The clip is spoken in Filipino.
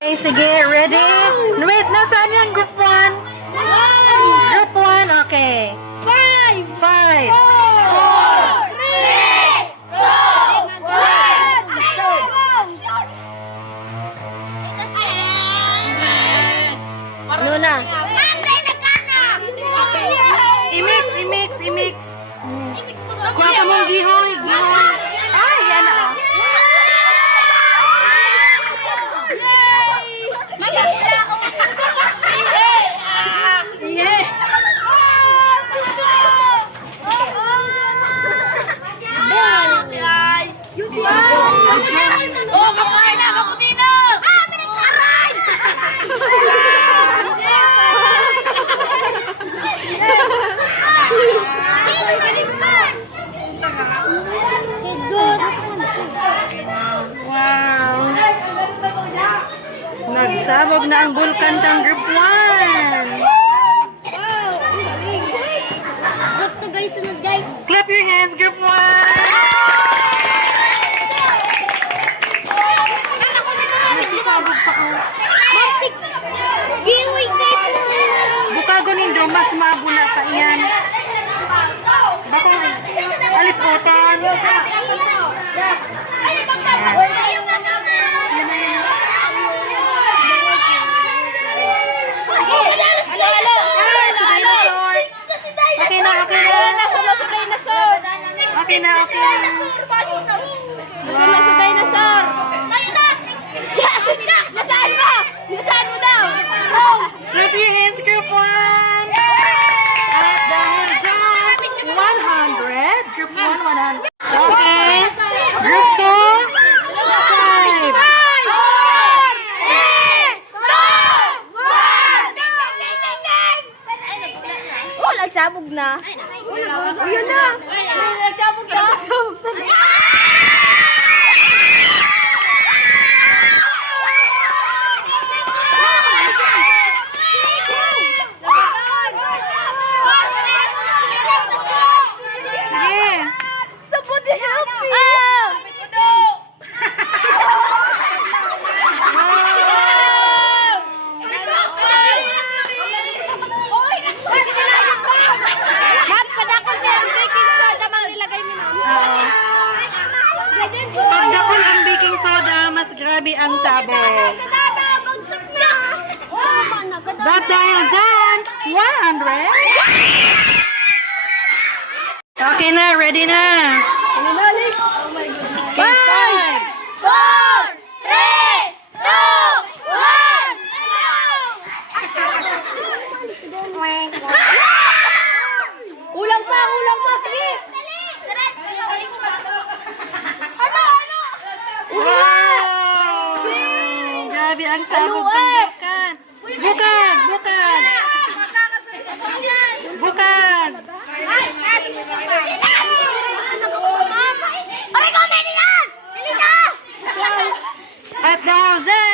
Okay, sige, ready? Wait, nasaan yung group 1? Group 1, okay. 5, 4, Ano na? imix. Kuha ka mong gihoy. Ay, yan na. Wow. Nagsabog na ang bulkan ng group 1. Good to guys, sunod guys. Clap your hands, group 1. Nagsasabog pa ako. Mastik! Giway tayo! Bukago nindo, mas mabula pa yan. Baka alipotan. Okay na. Nasaan sa dinosaur? Nasaan mo daw? Clap your hands, group 1. At dahil dyan, 100. Group 1, 100. Okay. Group 2, 5. Oh, nagsabog na. Yun na. Nagsabog na. Sige. Somebody help me. Pag dakon ang baking soda, mas grabe ang sabog. But dahil dyan, 100. Okay na, ready na. Okay, 5. Kulang pa, sige. Wow! Grabe ang sabog ng bukan. Bukan. At dahil dyan,